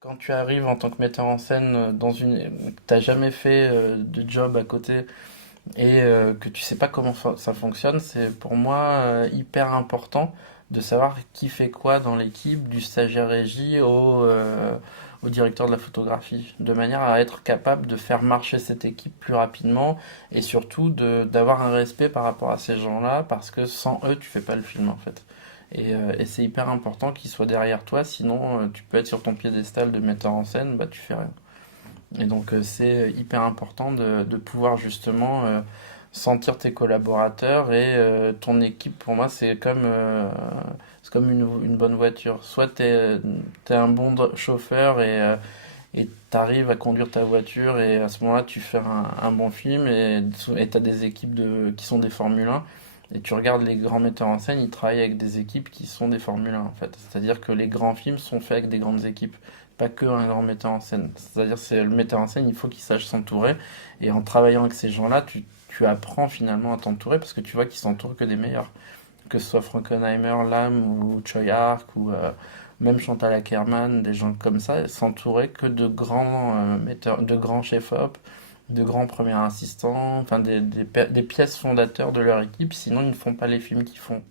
Quand tu arrives en tant que metteur en scène dans t'as jamais fait de job à côté et que tu sais pas comment ça fonctionne, c'est pour moi hyper important de savoir qui fait quoi dans l'équipe, du stagiaire régie au directeur de la photographie, de manière à être capable de faire marcher cette équipe plus rapidement et surtout d'avoir un respect par rapport à ces gens-là parce que sans eux, tu fais pas le film en fait. Et c'est hyper important qu'ils soient derrière toi, sinon tu peux être sur ton piédestal de metteur en scène, bah tu fais rien. Et donc c'est hyper important de pouvoir justement sentir tes collaborateurs et ton équipe. Pour moi, c'est comme une bonne voiture. Soit t'es un bon chauffeur et t'arrives à conduire ta voiture et à ce moment-là tu fais un bon film et t'as des équipes qui sont des Formule 1 et tu regardes les grands metteurs en scène, ils travaillent avec des équipes qui sont des Formule 1 en fait. C'est-à-dire que les grands films sont faits avec des grandes équipes, pas que un grand metteur en scène. C'est-à-dire c'est le metteur en scène, il faut qu'il sache s'entourer et en travaillant avec ces gens-là, tu apprends finalement à t'entourer parce que tu vois qu'ils s'entourent que des meilleurs, que ce soit Frankenheimer, Lam ou Choi Ark ou même Chantal Akerman, des gens comme ça, s'entourer que de grands metteurs, de grands chefs-op, de grands premiers assistants, enfin des pièces fondateurs de leur équipe, sinon ils ne font pas les films qu'ils font.